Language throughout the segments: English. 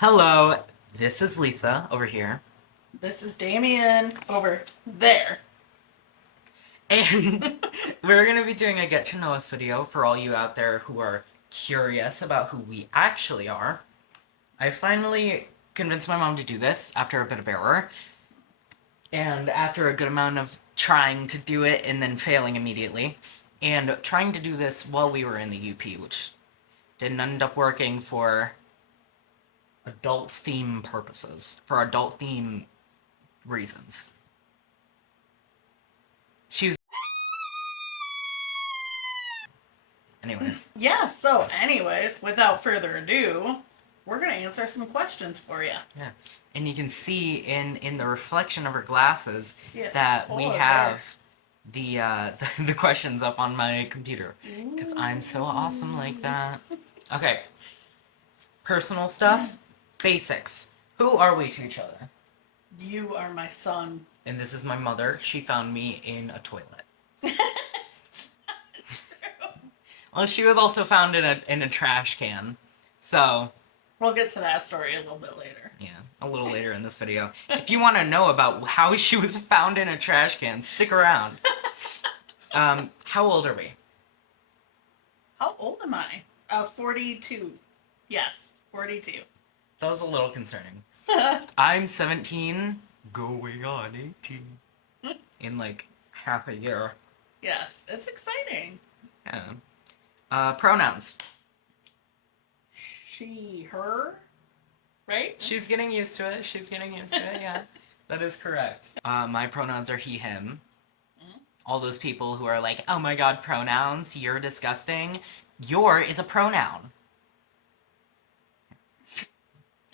Hello, this is Lisa over here, This is Damien over there. and we're going to be doing a get to know us video for all you out there who are curious about who we actually are. I finally convinced my mom to do this after a bit of error, and after a good amount of trying to do it and then failing immediately, and trying to do this while we were in the UP, which didn't end up working for adult theme purposes, for adult theme reasons. She was anyway. Yeah, so, anyways, without further ado, we're going to answer some questions for you. Yeah, and you can see in the reflection of her glasses Yes, that we polar have the questions up on my computer because I'm so awesome like that. Okay, personal stuff, basics. Who are we to each other? You are my son. And this is my mother. She found me in a toilet. It's not true. Well, she was also found in a trash can. So, We'll get to that story a little bit later. yeah, a little later in this video. If you want to know about how she was found in a trash can, stick around. How old are we? How old am I? 42. Yes, 42. That was a little concerning. I'm 17, going on 18 in like half a year. Yes, it's exciting. Yeah. Pronouns. She, her, right? She's getting used to it. She's getting used to it, yeah. That is correct. My pronouns are he, him. All those people who are like, oh my god, pronouns, you're disgusting. Your is a pronoun.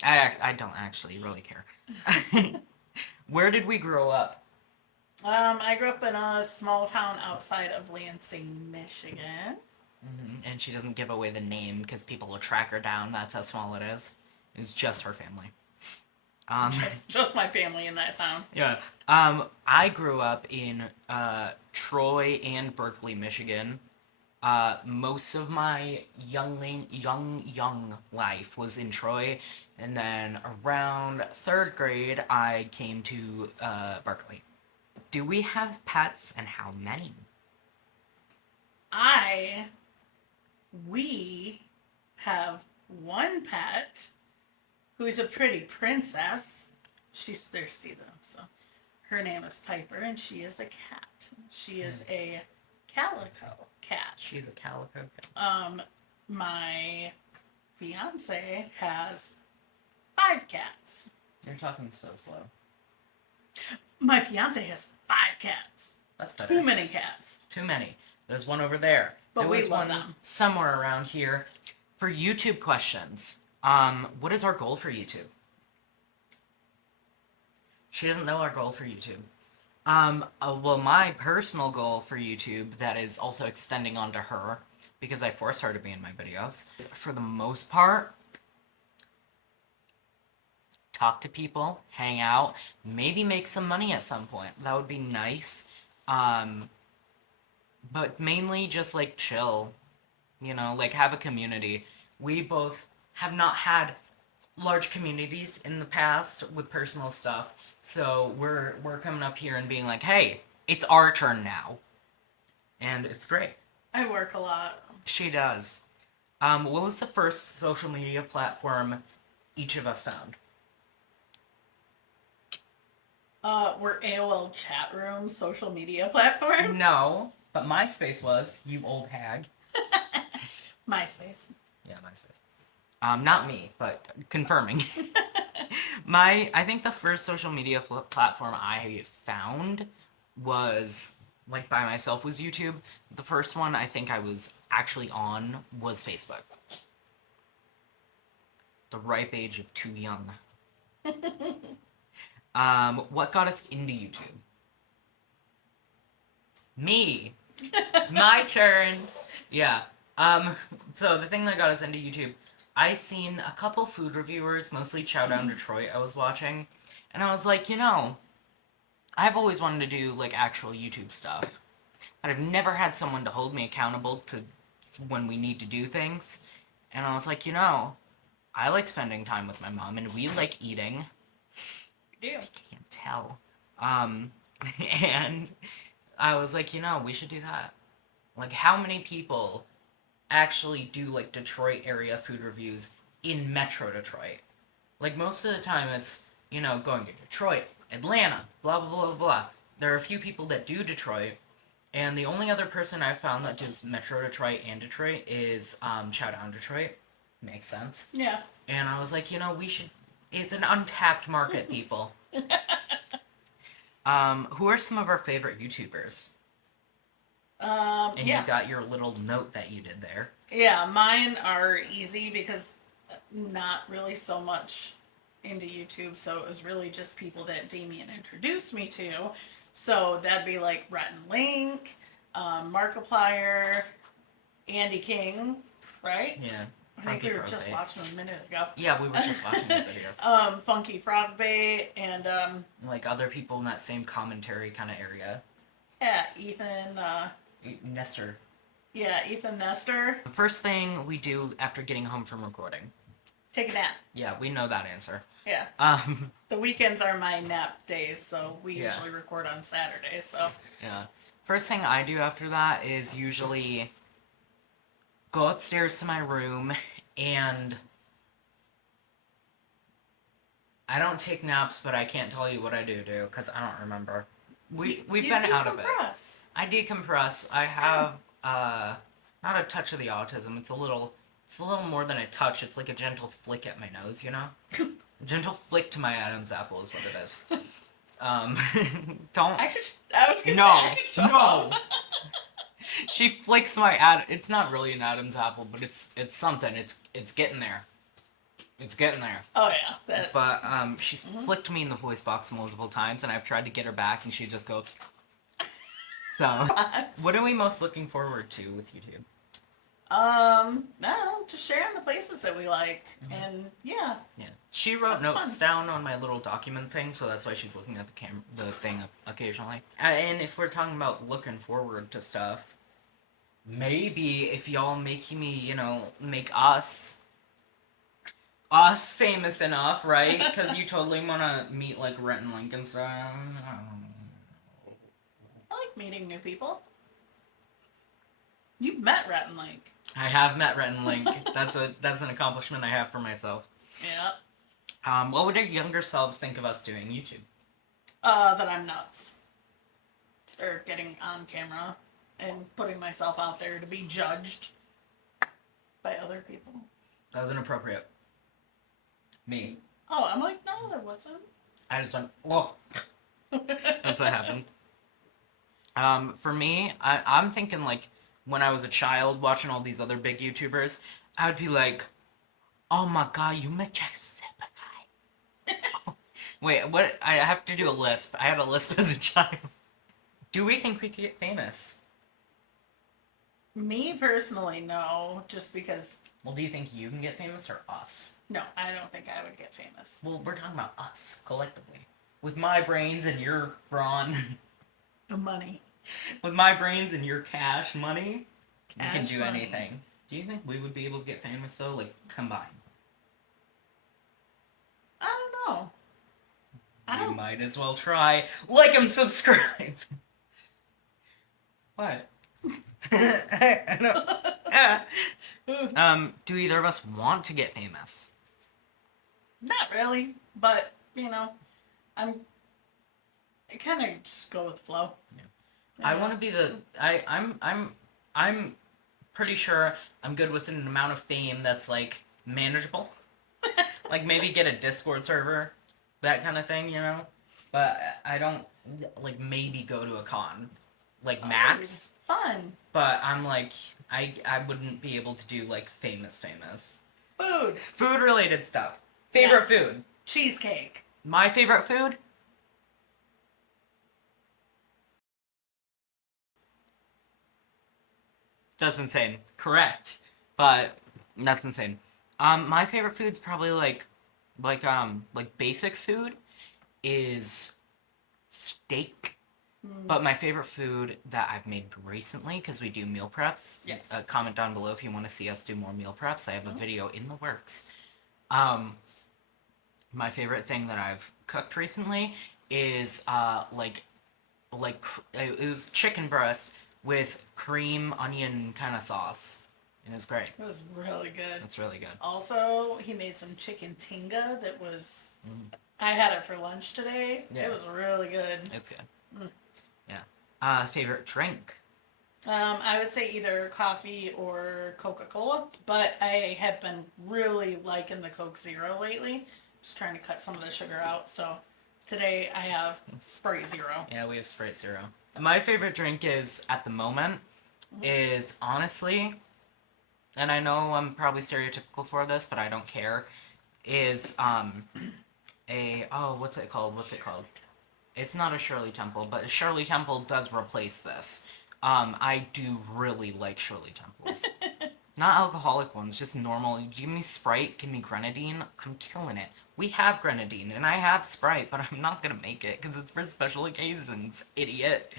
I don't actually really care. Where did we grow up? I grew up in a small town outside of Lansing, Michigan. And she doesn't give away the name because people will track her down. That's how small it is. It's just her family. Just my family in that town. Yeah. I grew up in Troy and Berkeley, Michigan. Most of my young life was in Troy, and then around third grade, I came to Berkeley. Do we have pets, and how many? We have one pet who's a pretty princess. She's thirsty though, so her name is Piper, and she is a cat. She is a calico cat. She's a calico cat. My fiance has 5 cats. You're talking so slow. My fiance has 5 cats. That's better. Too many cats. Too many. There's one over there. But there we was love one them. somewhere around here. For YouTube questions, what is our goal for YouTube? She doesn't know our goal for YouTube. Well, my personal goal for YouTube that is also extending onto her, because I force her to be in my videos, is, for the most part, talk to people, hang out, maybe make some money at some point. That would be nice. But mainly just like chill, you know, like have a community. We both have not had large communities in the past with personal stuff, so we're coming up here and being like, hey, it's our turn now, and it's great. I work a lot. She does. What was the first social media platform each of us found? Were AOL chat rooms social media platforms? No, but MySpace was, you old hag. MySpace. Yeah, MySpace. Not me, but confirming. I think the first social media platform I found was, like, by myself was YouTube. The first one I think I was actually on was Facebook. The ripe age of too young. What got us into YouTube? Me. My turn. Yeah. So the thing that got us into YouTube, I seen a couple food reviewers, mostly Chow Down Detroit, I was watching, and I was like, you know, I've always wanted to do, like, actual YouTube stuff, but I've never had someone to hold me accountable to when we need to do things, and I was like, you know, I like spending time with my mom, and we like eating. You do. Can't tell. Um, and I was like, we should do that. Like, how many people actually do like Detroit area food reviews in Metro Detroit? Like, most of the time it's, going to Detroit, Atlanta, blah, blah, blah, blah, blah. There are a few people that do Detroit, and the only other person I've found that does Metro Detroit and Detroit is Chow Down Detroit. Makes sense. Yeah. And I was like, we should. It's an untapped market, people. Who are some of our favorite YouTubers? And yeah. you got your little note that you did there. Yeah, mine are easy because not really so much into YouTube, so it was really just people that Damien introduced me to. So that'd be like Rhett and Link, Markiplier, Andy King, right? Yeah. I think we were just watching them a minute ago. Yeah, we were just watching these videos. Funky Frog Bait and like other people in that same commentary kind of area. yeah, Ethan Nestor. Yeah, Ethan Nestor. The first thing we do after getting home from recording. Take a nap. Yeah, we know that answer. Yeah. The weekends are my nap days, so we usually record on Saturdays, so. Yeah. First thing I do after that is usually go upstairs to my room, and I don't take naps, but I can't tell you what I do because I don't remember. We've been out of it. I decompress. I have not a touch of the autism. It's a little more than a touch. It's like a gentle flick at my nose, A gentle flick to my Adam's apple is what it is. Don't. I was gonna say I could show no. She flicks my It's not really an Adam's apple, but it's something. It's getting there. It's getting there. Oh yeah. But she's flicked me in the voice box multiple times, and I've tried to get her back, and she just goes. So, what are we most looking forward to with YouTube? No, just sharing the places that we like, and yeah. Yeah. She wrote notes down on my little document thing, so that's why she's looking at the thing occasionally. And if we're talking about looking forward to stuff, maybe if y'all make me, make us famous enough, right? Because you totally want to meet like Rhett and Link and stuff. I like meeting new people. You've met Rhett and Link. I have met Rhett and Link. That's an accomplishment I have for myself. Yeah. What would our younger selves think of us doing YouTube? That I'm nuts. Or getting on camera and putting myself out there to be judged by other people. That was inappropriate. Me. Oh, I'm like, no, that wasn't. I just went, whoa. That's what happened. For me, I'm thinking like when I was a child watching all these other big YouTubers, I would be like, oh my god, you met Jacksepticeye. Oh. Wait, what? I have to do a lisp. I had a lisp as a child. Do we think we could get famous? Me personally, no. Just because... Well, do you think you can get famous or us? No, I don't think I would get famous. Well, we're talking about us, collectively. With my brains and your brawn. The money. With my brains and your cash money, we can do money. anything. Do you think we would be able to get famous, though? Like, combined? I don't know. You might as well try. Like and subscribe! What? I don't... do either of us want to get famous? Not really, but, I kind of just go with the flow. Yeah. I want to be I'm pretty sure I'm good with an amount of fame that's, like, manageable. Like, maybe get a Discord server, that kind of thing, But I don't, like, maybe go to a con. Like, max. Fun. But I'm, like, I wouldn't be able to do, like, famous. Food. Food-related stuff. Favorite food. Cheesecake. My favorite food? That's insane. Correct. But that's insane. My favorite food's probably like basic food is steak. But my favorite food that I've made recently, because we do meal preps. Yes. Comment down below if you want to see us do more meal preps. I have a video in the works. Um, my favorite thing that I've cooked recently is it was chicken breast with cream onion kind of sauce, and it's great. It was really good. It's really good. Also, he made some chicken tinga that was. Mm. I had it for lunch today. Yeah. It was really good. It's good. Mm. Yeah. Favorite drink? I would say either coffee or Coca-Cola, but I have been really liking the Coke Zero lately. Just trying to cut some of the sugar out. So today I have Sprite Zero. Yeah, we have Sprite Zero. My favorite drink is at the moment is honestly, and I know I'm probably stereotypical for this, but I don't care. Is what's it called? What's it called? It's not a Shirley Temple, but Shirley Temple does replace this. I do really like Shirley Temples. Not alcoholic ones, just normal. Give me Sprite, give me grenadine. I'm killing it. We have grenadine, and I have Sprite, but I'm not gonna make it because it's for special occasions, idiot.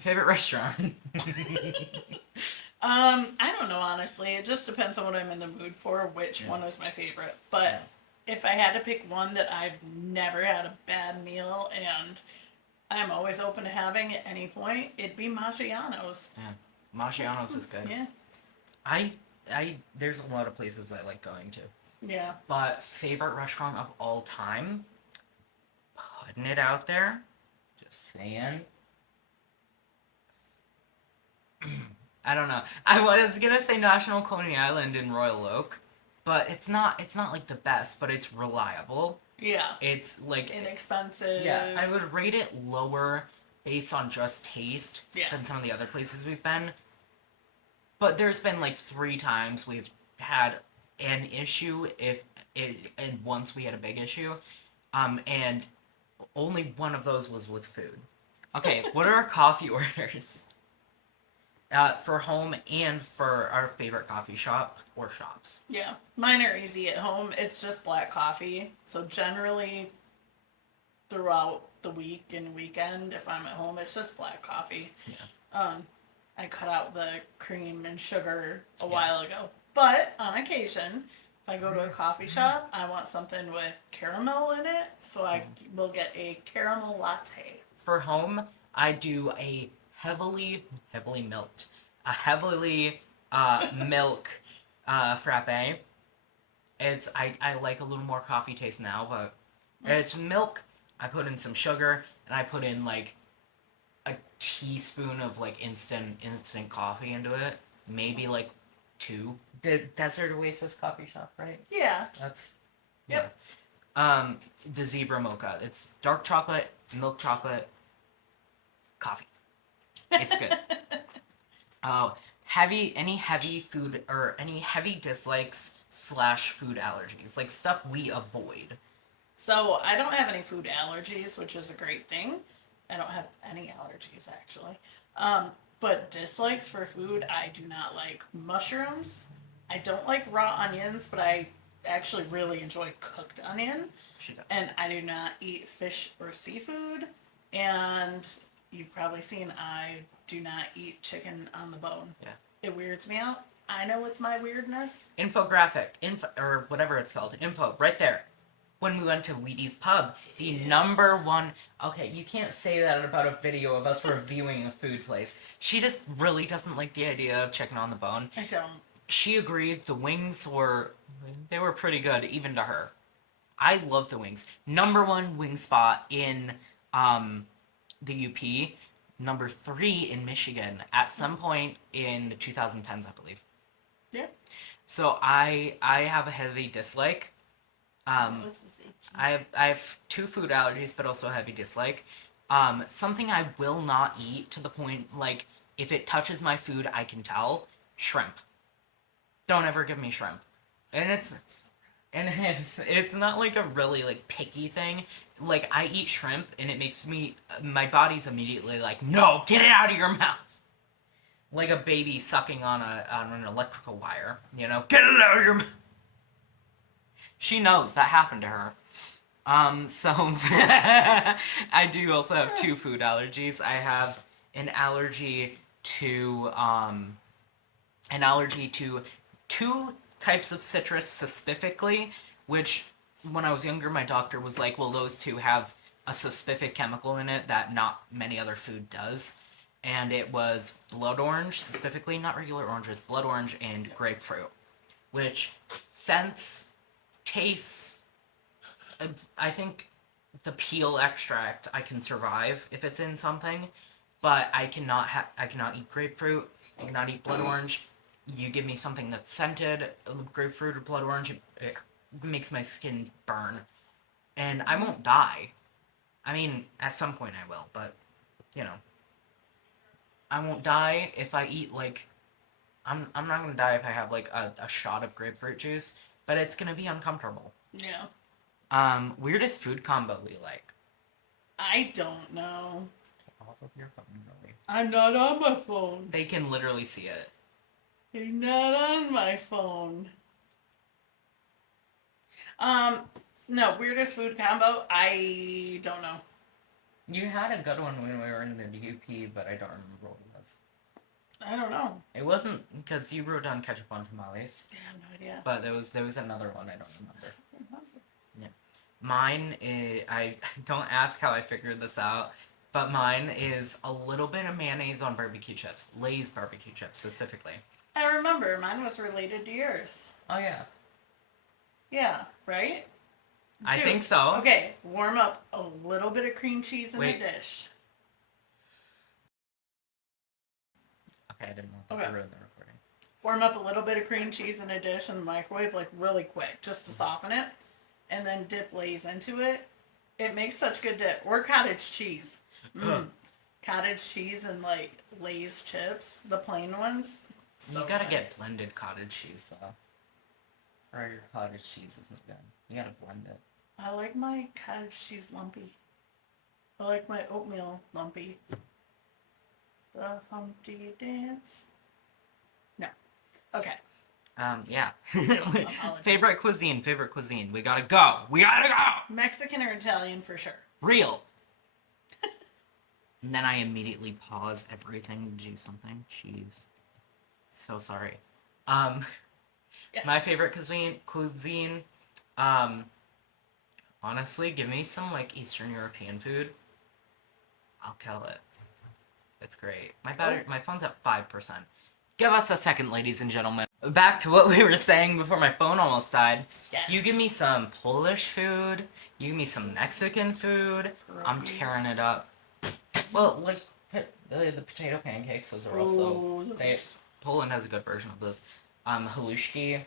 Favorite restaurant? I don't know honestly. It just depends on what I'm in the mood for, which one is my favorite. But if I had to pick one that I've never had a bad meal and I'm always open to having at any point, it'd be Maggiano's. Yeah, Maggiano's is good. Yeah. There's a lot of places I like going to. Yeah. But favorite restaurant of all time? Putting it out there. Just saying. I don't know. I was gonna say National Coney Island in Royal Oak, but it's not. It's not like the best, but it's reliable. Yeah. It's like inexpensive. Yeah, I would rate it lower based on just taste than some of the other places we've been. But there's been like 3 times we've had an issue and once we had a big issue, and only one of those was with food. Okay, what are our coffee orders? For home and for our favorite coffee shop or shops. Yeah, mine are easy at home. It's just black coffee. So generally, throughout the week and weekend, if I'm at home, it's just black coffee. Yeah. I cut out the cream and sugar a while ago, but on occasion, if I go to a coffee shop, I want something with caramel in it, so I will get a caramel latte. For home, I do a heavily milk frappe. It's I like a little more coffee taste now, but it's milk. I put in some sugar and I put in like a teaspoon of like instant coffee into it. Maybe like 2. Desert Oasis coffee shop, right? Yeah. That's Yep. Yeah. The zebra mocha. It's dark chocolate, milk chocolate, coffee. It's good. Any heavy food or any heavy dislikes / food allergies, like stuff we avoid. So I don't have any food allergies, which is a great thing. I don't have any allergies actually. But dislikes for food, I do not like mushrooms. I don't like raw onions, but I actually really enjoy cooked onion. She does. And I do not eat fish or seafood. And you've probably seen I do not eat chicken on the bone. Yeah. It weirds me out. I know it's my weirdness. Infographic, or whatever it's called, info, right there. When we went to Wheaties Pub, the number one... Okay, you can't say that about a video of us reviewing a food place. She just really doesn't like the idea of chicken on the bone. I don't. She agreed the wings were... They were pretty good, even to her. I love the wings. Number 1 wing spot in the UP. Number 3 in Michigan. At some point in the 2010s, I believe. Yeah. So I have a heavy dislike. I have 2 food allergies, but also a heavy dislike. Something I will not eat to the point, like, if it touches my food, I can tell. Shrimp. Don't ever give me shrimp. And it's not like a really like picky thing. Like I eat shrimp and it makes me my body's immediately like, no, get it out of your mouth. Like a baby sucking on an electrical wire, you know, get it out of your mouth. She knows that happened to her. So I do also have 2 food allergies. I have an allergy to 2 types of citrus specifically, which when I was younger, my doctor was like, well, those two have a specific chemical in it that not many other food does. And it was blood orange, specifically, not regular oranges, blood orange and grapefruit, which scents, tastes, I think the peel extract I can survive if it's in something, but I cannot eat grapefruit. I cannot eat blood orange. You give me something that's scented, grapefruit or blood orange, it makes my skin burn, and I won't die. I mean, at some point I will, but you know, I won't die if I eat like I'm not gonna die if I have like a shot of grapefruit juice, but it's gonna be uncomfortable. Yeah. Weirdest food combo we like. I don't know. Off of your phone, really. I'm not on my phone. They can literally see it. I'm not on my phone. No, weirdest food combo? I don't know. You had a good one when we were in the UP, but I don't remember what it was. I don't know. It wasn't because you wrote down ketchup on tamales. I have no idea. But there was another one I don't remember. Yeah, mine is I don't ask how I figured this out, but mine is a little bit of mayonnaise on barbecue chips, Lay's barbecue chips specifically. I remember mine was related to yours. Oh yeah, Yeah, right? I Dude, think so. Okay, warm up a little bit of cream cheese in Wait. the dish. Okay, I didn't want to Okay. ruin the recording. Warm up a little bit of cream cheese in a dish in the microwave, like really quick, just to soften it, and then dip Lay's into it. It makes such good dip. Or cottage cheese. Cottage cheese and like Lay's chips, the plain ones. So you gotta good. get blended cottage cheese though. Or your cottage cheese isn't good. You gotta blend it. I like my cottage cheese lumpy. I like my oatmeal lumpy. The Humpty Dance. No. Okay. Yeah. Apologies. Favorite cuisine. We gotta go. We gotta go! Mexican or Italian for sure. Real. And then I immediately pause everything to do something. Jeez. So sorry. Yes. My favorite cuisine, honestly, give me some like Eastern European food. I'll kill it. It's great. My phone's at 5%. Give us a second, ladies and gentlemen. Back to what we were saying before my phone almost died. Yes. You give me some Polish food. You give me some Mexican food. I'm Pierogies. tearing it up. Well, like the potato pancakes, those are also. Oh, those They, are so- Poland has a good version of those. Halushki.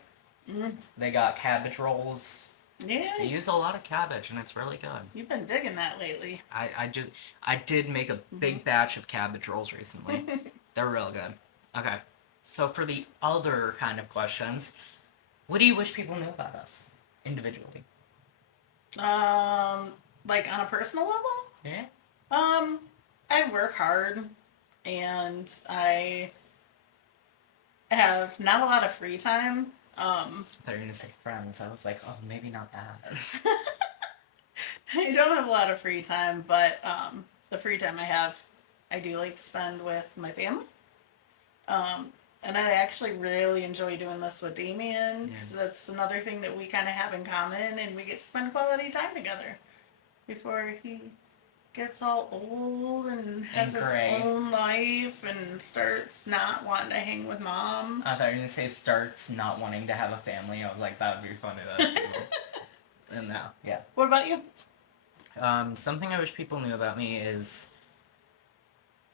Mhm. They got cabbage rolls. Yeah, They use a lot of cabbage, and it's really good. you've been digging that lately. I did make a big batch of cabbage rolls recently. They're real good. Okay, so for the other kind of questions, what do you wish people knew about us individually? Like on a personal level? Yeah. I work hard and I have not a lot of free time. I thought you were gonna say friends. I was like, oh, maybe not that. I don't have a lot of free time, but the free time I have, I do like to spend with my family. And I actually really enjoy doing this with Damien because that's another thing that we kind of have in common, and we get to spend quality time together before he gets all old and has his gray. own life and starts not wanting to hang with mom. I thought you were gonna say starts not wanting to have a family. I was like, that would be funny. That's cool. And now, yeah. What about you? Something I wish people knew about me is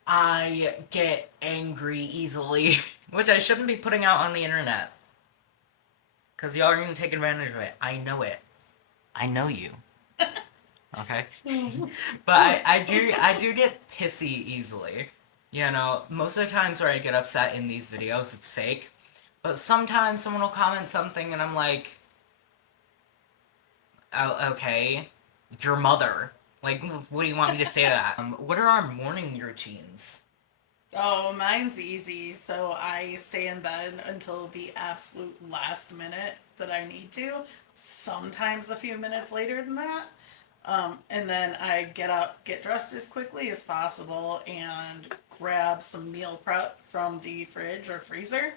I get angry easily, which I shouldn't be putting out on the internet. Because y'all are going to take advantage of it. I know it. I know you. Okay? But I do get pissy easily. You know, most of the times where I get upset in these videos, it's fake. But sometimes someone will comment something and I'm like, oh, okay, your mother. Like, what do you want me to say to that? What are our morning routines? Oh, mine's easy. So I stay in bed until the absolute last minute that I need to. Sometimes a few minutes later than that. And then I get up, get dressed as quickly as possible, and grab some meal prep from the fridge or freezer,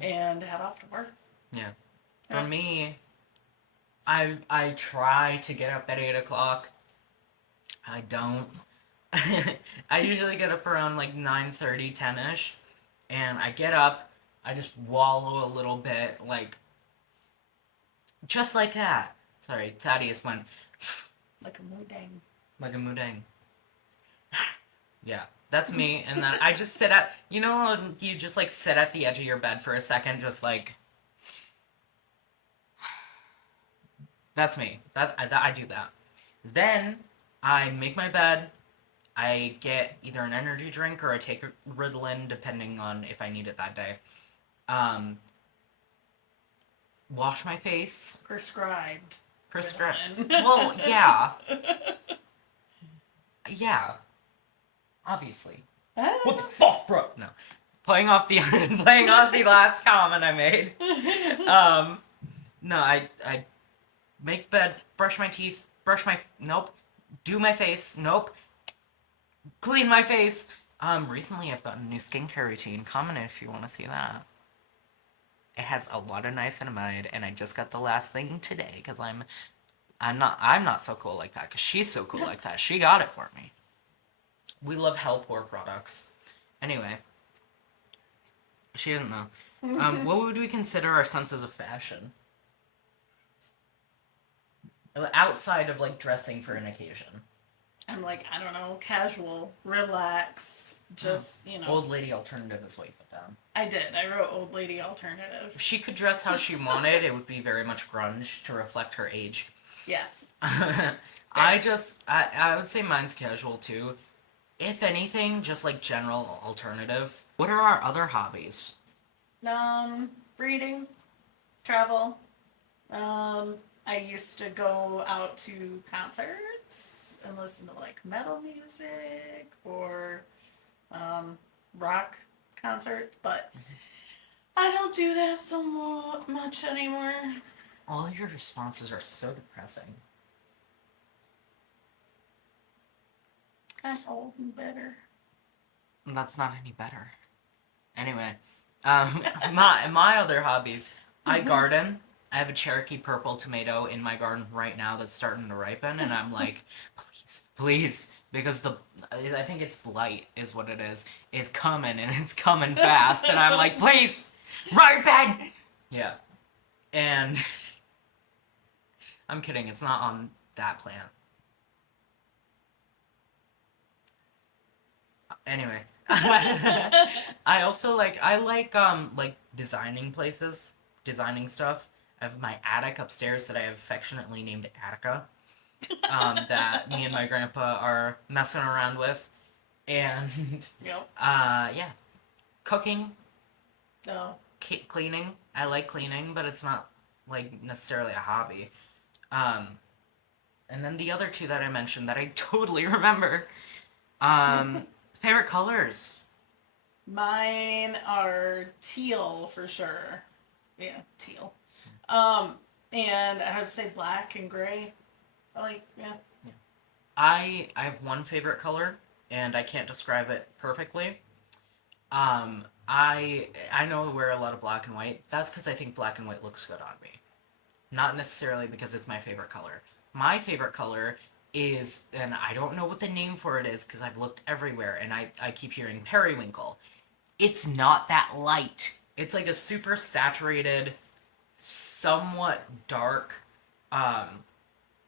and head off to work. Yeah. For me, I try to get up at 8 o'clock. I don't. I usually get up around like 9:30, 10ish, and I get up. I just wallow a little bit, like just like that. Sorry, Thaddeus went Like a mudang. like a mudang. Yeah, that's me. And then I just sit at, when you just like sit at the edge of your bed for a second, just like, that's me. I do that. Then I make my bed. I get either an energy drink or I take a Ritalin, depending on if I need it that day. Um, Wash my face. Prescribed. Prescribe. Well, yeah. Yeah. Obviously. What the fuck, bro? No. Playing off the last comment I made. No, I make bed, brush my teeth, nope. Do my face, nope. Clean my face. Recently I've gotten a new skincare routine. Comment if you want to see that. It has a lot of niacinamide, and I just got the last thing today because I'm not so cool like that because she's so cool like that. She got it for me. We love Hellpore products. Anyway, she didn't know. What would we consider our senses of fashion? Outside of like dressing for an occasion. I'm like, I don't know, casual, relaxed, just, Old lady alternative is what you put down. I did. I wrote old lady alternative. If she could dress how she wanted, it would be very much grunge to reflect her age. Yes. I would say mine's casual too. If anything, just like general alternative. What are our other hobbies? Reading, travel. I used to go out to concerts and listen to like metal music or rock concerts, but I don't do that so much anymore. All your responses are so depressing. I'm old and bitter. That's not any better. Anyway, my other hobbies. I garden. I have a Cherokee purple tomato in my garden right now that's starting to ripen, and I'm like, please, because I think it's blight is what it is coming, and it's coming fast, and I'm like, please, ripen! Yeah. And I'm kidding, it's not on that plant. Anyway. I also like designing places, designing stuff. I have my attic upstairs that I have affectionately named Attica. That me and my grandpa are messing around with. And Yep. Yeah. Cooking. No. Cleaning. I like cleaning, but it's not like necessarily a hobby. And then the other two that I mentioned that I totally remember. Favorite colors. Mine are teal for sure. Yeah, teal. And I would say black and gray. Yeah. I have one favorite color, and I can't describe it perfectly. I know I wear a lot of black and white. That's because I think black and white looks good on me. Not necessarily because it's my favorite color. My favorite color is, and I don't know what the name for it is because I've looked everywhere, and I keep hearing periwinkle. It's not that light. It's like a super saturated, somewhat dark,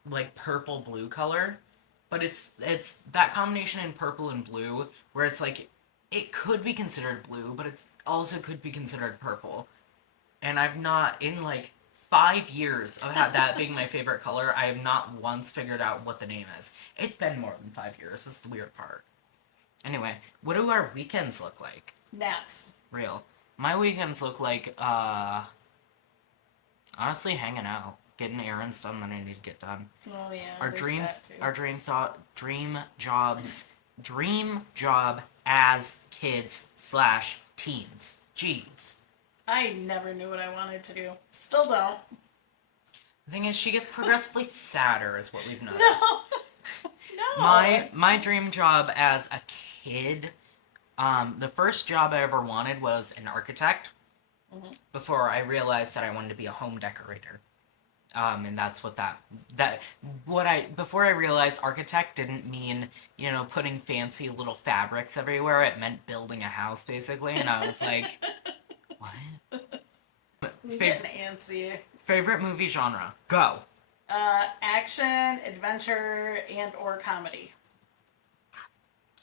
like purple blue color, but it's that combination in purple and blue where it's like it could be considered blue, but it also could be considered purple. And I've not in like 5 years of that being my favorite color, I have not once figured out what the name is. It's been more than 5 years. That's the weird part. Anyway, what do our weekends look like? Naps. Real. My weekends look like, honestly, hanging out, getting errands done that I need to get done. Oh yeah. Our there's dream job as kids / teens. Jeez. I never knew what I wanted to do. Still don't. The thing is, she gets progressively sadder, is what we've noticed. No. My dream job as a kid, the first job I ever wanted was an architect. before I realized that I wanted to be a home decorator. And that's what before I realized architect didn't mean, putting fancy little fabrics everywhere. It meant building a house, basically. And I was like, what? I'm Fav- getting antsy. favorite movie genre? Go. Action, adventure, and or comedy.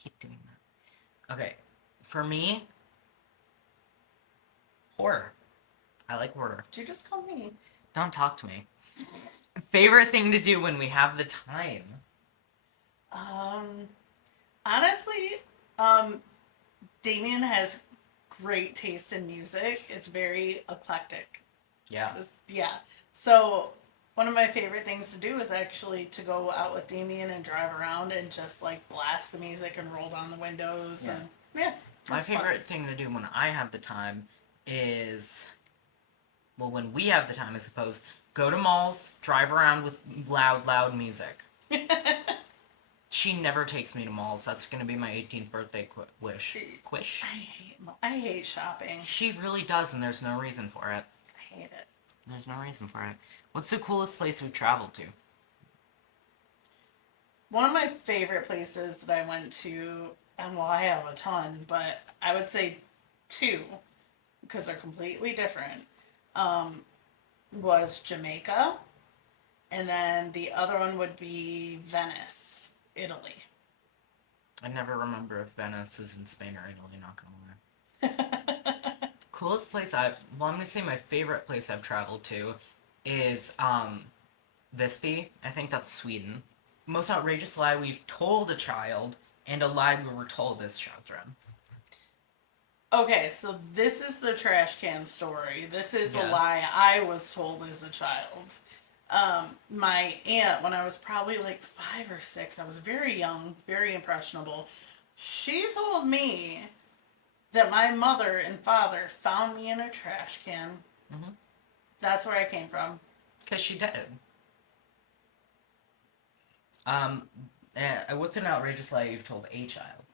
Keep doing that. Okay. For me, horror. I like horror. Did you just call me? Don't talk to me. Favorite thing to do when we have the time? Um, honestly, Damien has great taste in music. It's very eclectic. Yeah. Yeah. So one of my favorite things to do is actually to go out with Damien and drive around and just like blast the music and roll down the windows Yeah. and yeah. My that's favorite thing to do when I have the time is, well, when we have the time, I suppose, go to malls, drive around with loud, loud music. fun. She never takes me to malls. That's going to be my 18th birthday wish. Quish? I hate shopping. She really does, and there's no reason for it. I hate it. There's no reason for it. What's the coolest place we've traveled to? One of my favorite places that I went to, and well, I have a ton, but I would say two, because they're completely different, was Jamaica, and then the other one would be Venice, Italy. I never remember if Venice is in Spain or Italy, not gonna lie. Coolest place I'm gonna say my favorite place I've traveled to is, Visby. I think that's Sweden. Most outrageous lie we've told a child, and a lie we were told as children. Okay, so this is the trash can story. This is the Yeah. lie I was told as a child. My aunt, when I was probably like 5 or 6, I was very young, very impressionable. She told me that my mother and father found me in a trash can. Mm-hmm. That's where I came from. Because she did. What's an outrageous lie you've told a child?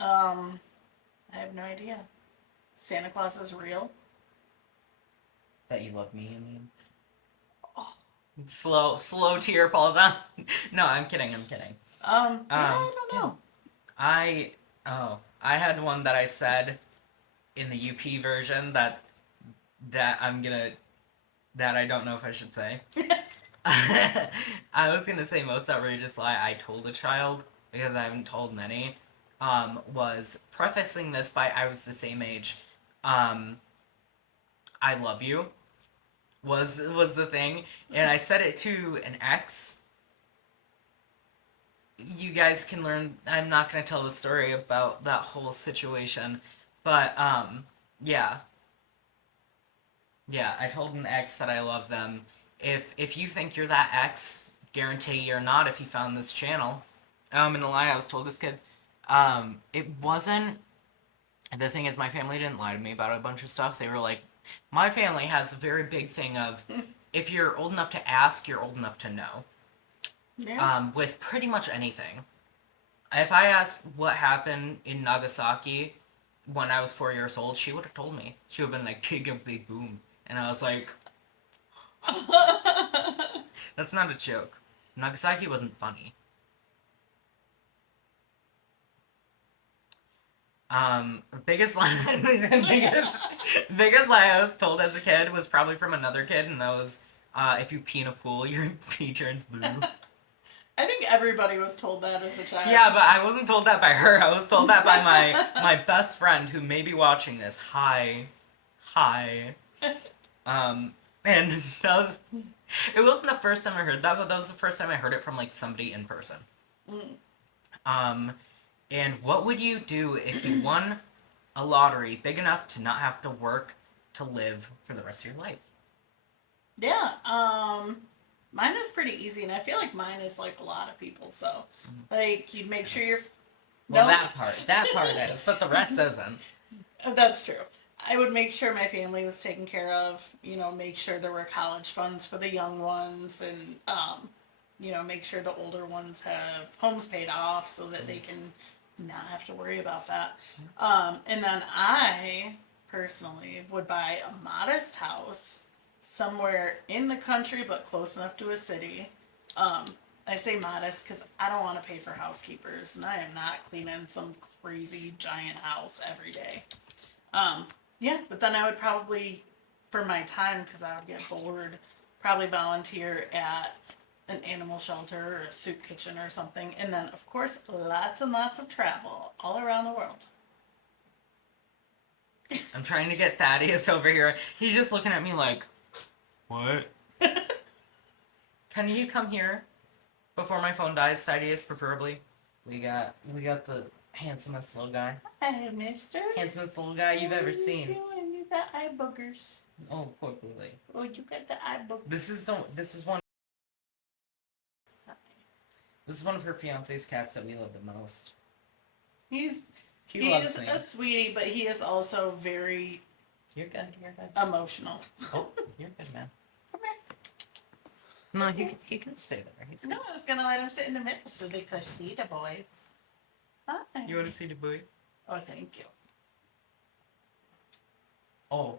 I have no idea. Santa Claus is real. That you love me, I mean. Oh. Slow tear falls down. No, I'm kidding. Yeah, I don't know. I had one that I said in the UP version that I don't know if I should say. I was gonna say most outrageous lie I told a child, because I haven't told many, was prefacing this by I was the same age. I love you was the thing, and I said it to an ex. You guys can learn. I'm not gonna tell the story about that whole situation, but yeah, yeah. I told an ex that I love them. If you think you're that ex, guarantee you're not if you found this channel. And a lie I was told as kid. It wasn't. The thing is, my family didn't lie to me about a bunch of stuff. They were like, my family has a very big thing of, if you're old enough to ask, you're old enough to know. Yeah. With pretty much anything. If I asked what happened in Nagasaki when I was 4 years old, she would have told me. She would have been like, "Take a big boom," and I was like, "That's not a joke. Nagasaki wasn't funny." Biggest lie, biggest lie I was told as a kid was probably from another kid, and that was, if you pee in a pool, your pee turns blue. I think everybody was told that as a child. Yeah, but I wasn't told that by her. I was told that by my best friend who may be watching this. Hi. And it wasn't the first time I heard that, but that was the first time I heard it from like somebody in person. And what would you do if you won a lottery big enough to not have to work to live for the rest of your life? Yeah, mine is pretty easy, and I feel like mine is like a lot of people. So, like, you'd make sure you're. Well, No? that part is, but the rest isn't. That's true. I would make sure my family was taken care of. Make sure there were college funds for the young ones, and make sure the older ones have homes paid off so that they can not have to worry about that. And then I personally, would buy a modest house somewhere in the country but close enough to a city. I say modest because I don't want to pay for housekeepers, and I am not cleaning some crazy giant house every day. Yeah, but then I would probably, for my time, because I would get bored, probably volunteer at an animal shelter or a soup kitchen or something, and then of course lots and lots of travel all around the world. I'm trying to get Thaddeus over here. He's just looking at me like, what? Can you come here before my phone dies, Thaddeus, preferably? We got the handsomest little guy. Hi, mister. Handsomest little guy you've ever seen. What are you doing? You got eye boogers. Oh, poor Lily. Oh, you got the eye boogers. This is one of her fiance's cats that we love the most. He loves is me. a sweetie, but he is also very You're good. emotional. Oh, you're good, man. Come here. No, he can stay there. He's good. No, I was gonna let him sit in the middle so they could see the boy. Hi. You want to see the boy? Oh, thank you. Oh,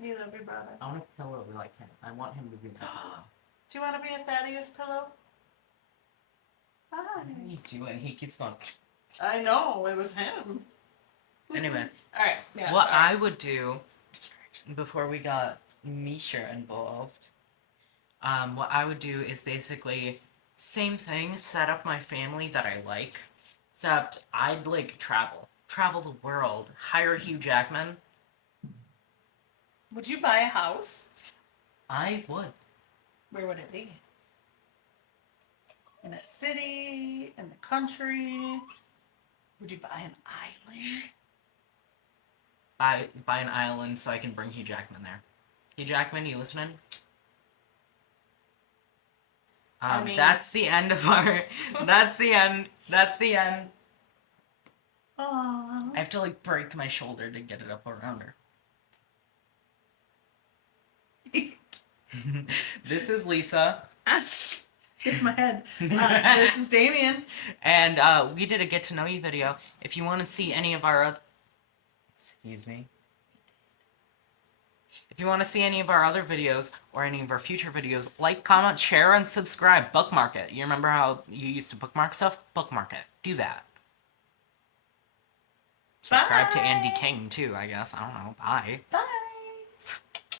You love your brother. I want a pillow like him. I want him to be my pillow. Do you want to be a Thaddeus pillow? Hi. What are you doing? He keeps going. I know, it was him. Anyway, Alright, yeah. what sorry. I would do before we got Misha involved, what I would do is basically same thing, set up my family that I like, except I'd like travel the world, hire Hugh Jackman. Would you buy a house? I would. Where would it be? In a city? In the country? Would you buy an island? Buy an island so I can bring Hugh Jackman there. Hugh Jackman, you listening? I mean- That's the end of our. That's the end. That's the end. Aww. I have to like break my shoulder to get it up around her. This is Lisa. Here's my head. This is Damien. And we did a get to know you video. If you want to see any of our excuse me. If you want to see any of our other videos or any of our future videos, like, comment, share, and subscribe. Bookmark it. You remember how you used to bookmark stuff? Bookmark it. Do that. Subscribe to Andy Bye. King too, I guess. I don't know. Bye. Bye.